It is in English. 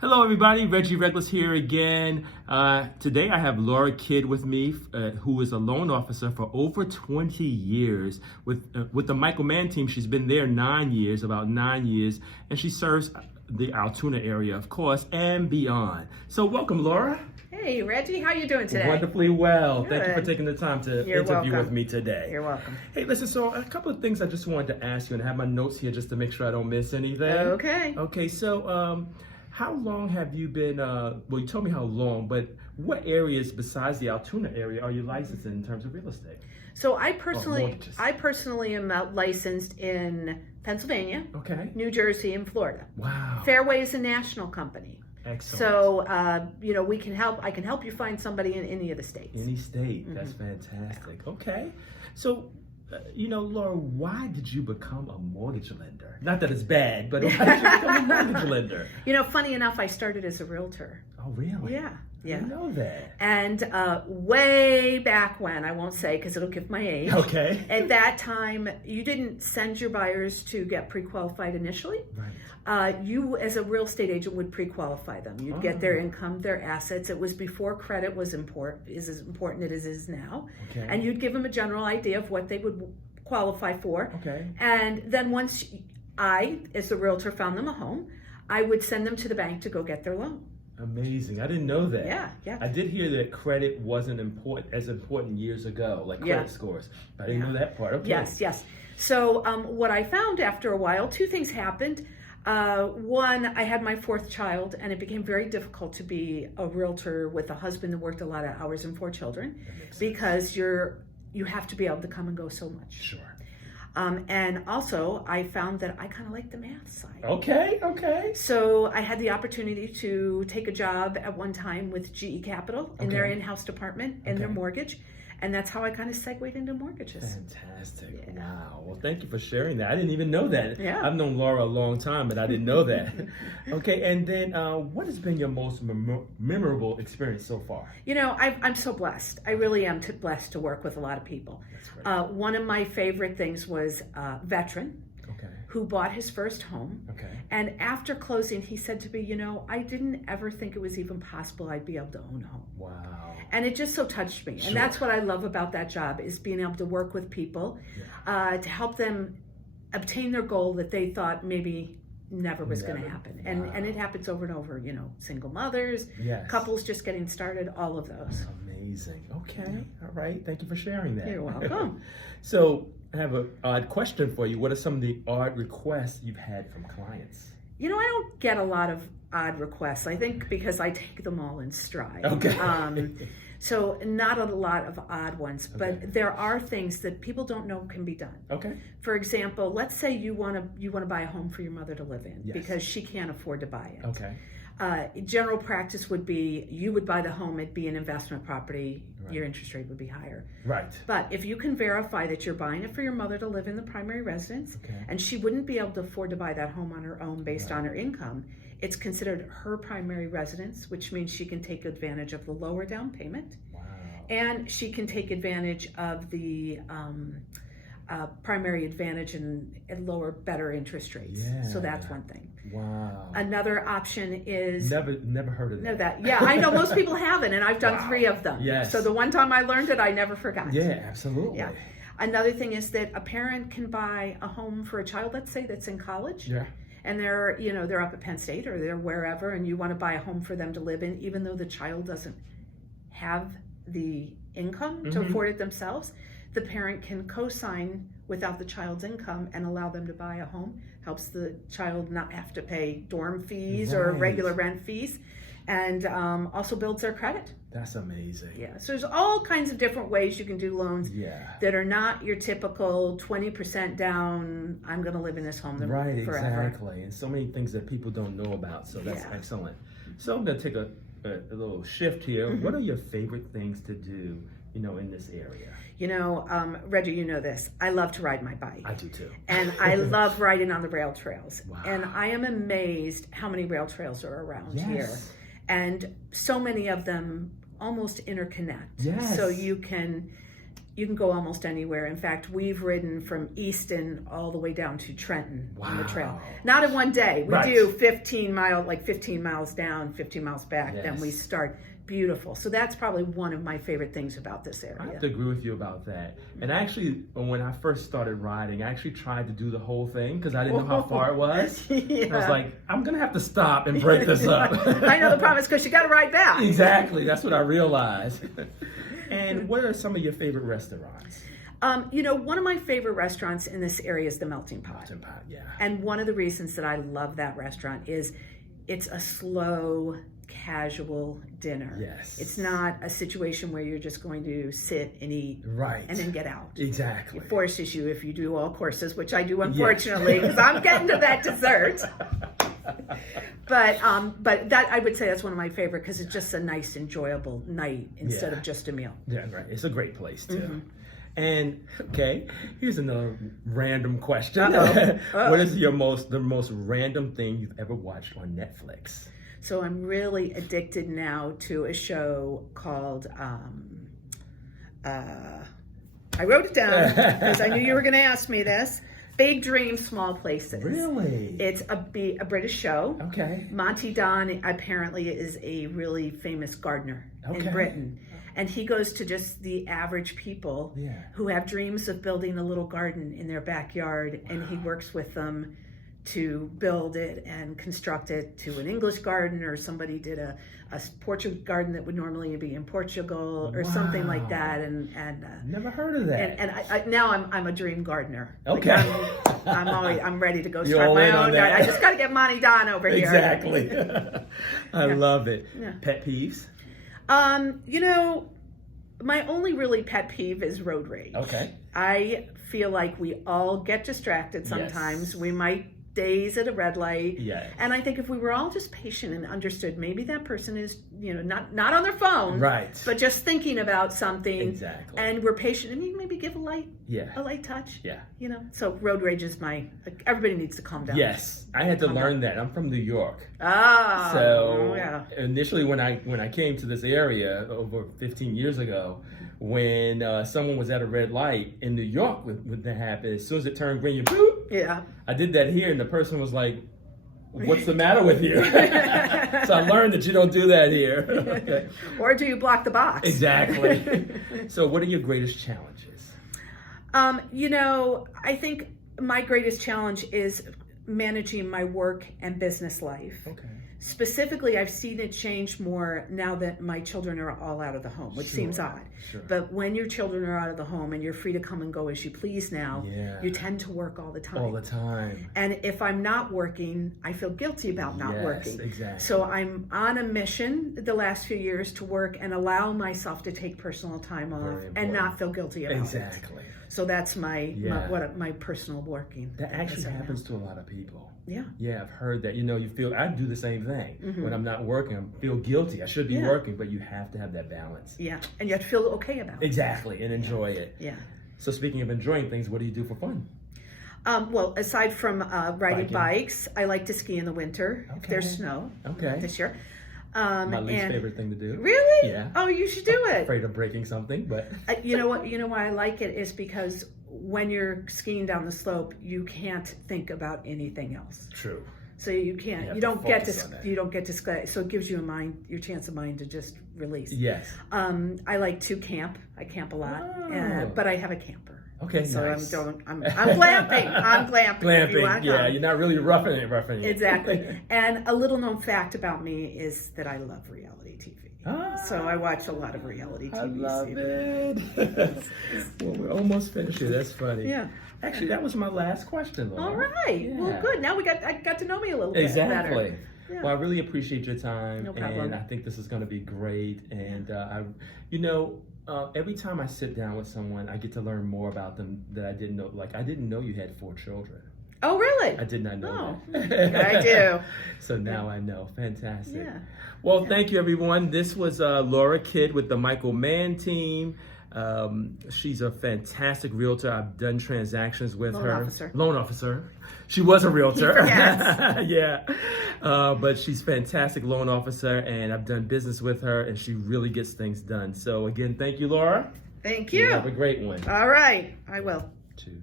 Hello, everybody. Reglus here again. Today I have Laura Kidd with me, who is a loan officer for over 20 years. With the Michael Mann team, she's been there about 9 years, and she serves the Altoona area, of course, and beyond. So welcome, Laura. Hey, Reggie. How you doing today? Wonderfully well. Good. Thank you for taking the time to interview with me today. You're welcome. Hey, listen, so a couple of things I just wanted to ask you, and I have my notes here just to make sure I don't miss anything. Okay, so how long have you been, well, you told me how long, but what areas besides the Altoona area are you licensed in terms of real estate? So I personally am licensed in Pennsylvania, New Jersey, and Florida. Wow. Fairway is a national company. Excellent. So, I can help you find somebody in any of the states. Any state. Mm-hmm. That's fantastic. Okay. So, Laura, why did you become a mortgage lender? Not that it's bad, but why did you become a mortgage lender? Funny enough, I started as a realtor. Oh, really? Yeah. I didn't know that. And way back when, I won't say because it'll give my age. Okay. At that time, you didn't send your buyers to get pre-qualified initially. Right. You, as a real estate agent, would pre-qualify them. You'd get their income, their assets. It was before credit was is as important as it is now. Okay. And you'd give them a general idea of what they would qualify for. Okay. And then once I, as the realtor, found them a home, I would send them to the bank to go get their loan. Amazing. I didn't know that. Yeah. I did hear that credit wasn't as important years ago, like credit scores. But I didn't know that part. Okay. Yes. So what I found after a while, two things happened. One, I had my fourth child, and it became very difficult to be a realtor with a husband that worked a lot of hours and 4 children, because you have to be able to come and go so much. Sure. And also, I found that I kind of like the math side. Okay. So I had the opportunity to take a job at one time with GE Capital in their in-house department and their mortgage. And that's how I kind of segued into mortgages. Fantastic. Yeah. Wow. Well, thank you for sharing that. I didn't even know that. Yeah. I've known Laura a long time, but I didn't know that. Okay. And then what has been your most memorable experience so far? I'm so blessed. I really am blessed to work with a lot of people. That's great. One of my favorite things was a veteran who bought his first home. Okay. And after closing, he said to me, I didn't ever think it was even possible I'd be able to own a home. Wow. And it just so touched me. Sure. And that's what I love about that job, is being able to work with people to help them obtain their goal that they thought maybe never was going to happen. Wow. And it happens over and over, single mothers, couples just getting started, all of those. Amazing. Okay. All right. Thank you for sharing that. You're welcome. So I have an odd question for you. What are some of the odd requests you've had from clients? I don't get a lot of odd requests. I think because I take them all in stride. Okay. So not a lot of odd ones, but there are things that people don't know can be done. Okay. For example, let's say you want to buy a home for your mother to live in because she can't afford to buy it. Okay. General practice would be you would buy the home, it'd be an investment property, your interest rate would be higher. Right. But if you can verify that you're buying it for your mother to live in the primary residence, and she wouldn't be able to afford to buy that home on her own based on her income, it's considered her primary residence, which means she can take advantage of the lower down payment. Wow. And she can take advantage of the primary advantage and lower, better interest rates. Yeah. So that's one thing. Wow. Another option is... Never heard of that. Yeah, I know most people haven't, and I've done 3 of them. Yes. So the one time I learned it, I never forgot. Yeah, absolutely. Yeah. Another thing is that a parent can buy a home for a child, let's say, that's in college. Yeah. And they're up at Penn State or they're wherever, and you want to buy a home for them to live in, even though the child doesn't have the income to afford it themselves. The parent can co-sign without the child's income and allow them to buy a home. Helps the child not have to pay dorm fees or regular rent fees, and also builds their credit. That's amazing. Yeah, so there's all kinds of different ways you can do loans that are not your typical 20% down, I'm going to live in this home forever. Exactly. And so many things that people don't know about, so that's excellent. So I'm going to take a little shift here. What are your favorite things to do, in this area? Reggie, you know this. I love to ride my bike. I do too. And I love riding on the rail trails. Wow. And I am amazed how many rail trails are around here. And so many of them almost interconnect. Yes. So you can you can go almost anywhere. In fact, we've ridden from Easton all the way down to Trenton on the trail. Not in one day. We do 15 miles down, 15 miles back, then we start. Beautiful. So that's probably one of my favorite things about this area. I have to agree with you about that. And actually, when I first started riding, I actually tried to do the whole thing because I didn't know how far it was. I was like, I'm going to have to stop and break this up. I know the problem is because you got to ride back. Exactly. That's what I realized. And what are some of your favorite restaurants? One of my favorite restaurants in this area is the Melting Pot. Melting Pot, yeah. And one of the reasons that I love that restaurant is it's a slow, casual dinner. Yes. It's not a situation where you're just going to sit and eat and then get out. Exactly. It forces you, if you do all courses, which I do, unfortunately, because I'm getting to that dessert. But that, I would say that's one of my favorite because it's just a nice, enjoyable night instead of just a meal. Yeah, right. It's a great place too. Mm-hmm. And okay, here's another random question. What is the most random thing you've ever watched on Netflix? So I'm really addicted now to a show called, I wrote it down because I knew you were going to ask me this. Big Dreams, Small Places. Really? It's a British show. Okay. Monty Don apparently is a really famous gardener in Britain. And he goes to just the average people who have dreams of building a little garden in their backyard, and he works with them to build it and construct it to an English garden, or somebody did a Portuguese garden that would normally be in Portugal or something like that. And never heard of that. And I now I'm a dream gardener. Okay. Like I'm ready to go start my own garden. I just got to get Monty Don over here. Exactly. I love it. Yeah. Pet peeves? My only really pet peeve is road rage. Okay. I feel like we all get distracted sometimes. Yes. We might daze at a red light. Yes. And I think if we were all just patient and understood, maybe that person is, not on their phone. Right. But just thinking about something. Exactly. And we're patient and maybe give a light touch. Yeah. So road rage is everybody needs to calm down. Yes. I had to learn that. I'm from New York. Ah. So initially when I came to this area over 15 years ago, when someone was at a red light in New York, would that happen? As soon as it turned green, you boop. Yeah. I did that here, and the person was like, "What's the matter with you?" So I learned that you don't do that here. Or do you block the box? Exactly. So what are your greatest challenges? I think my greatest challenge is managing my work and business life. Okay. Specifically, I've seen it change more now that my children are all out of the home, which seems odd. Sure. But when your children are out of the home and you're free to come and go as you please now, you tend to work all the time. All the time. And if I'm not working, I feel guilty about not working. Yes, exactly. So I'm on a mission the last few years to work and allow myself to take personal time off and not feel guilty about it. Exactly. So that's my personal working. That actually happens to a lot of people. Yeah. Yeah, I've heard that. You feel, I do the same thing. Mm-hmm. When I'm not working, I feel guilty. I should be working, but you have to have that balance. Yeah, and you have to feel okay about it. Exactly, and enjoy it. Yeah. So speaking of enjoying things, what do you do for fun? Well, aside from riding bikes, I like to ski in the winter if there's snow this year. My least favorite thing to do. Really? Yeah. Oh, you should do it. I'm afraid of breaking something, but... You know what? You know why I like it is because when you're skiing down the slope, you can't think about anything else. True. So you can't. You don't get to ski. So it gives you your chance of mind to just release. Yes. I like to camp. I camp a lot, but I have a camper. Okay, so nice. I'm glamping. I'm glamping. Glamping, you're not really roughing it. Exactly. And a little known fact about me is that I love reality TV. So I watch a lot of reality TV. I love it. Well, we're almost finished here. That's funny. Yeah. Actually, that was my last question, Laura. All right. Yeah. Well, good. Now I got to know me a little bit better. Exactly. Yeah. Well, I really appreciate your time. No problem. And I think this is going to be great. And every time I sit down with someone, I get to learn more about them that I didn't know. Like, I didn't know you had 4 children. Oh, really? I did not know that. I do. So now I know. Fantastic. Yeah. Well, thank you, everyone. This was Laura Kidd with the Michael Mann team. She's a fantastic realtor. I've done transactions with her. Loan officer. She was a realtor. Yes. Yeah. But she's fantastic loan officer, and I've done business with her, and she really gets things done. So again, thank you, Laura. Thank You you. have a great one. All right, I will. 2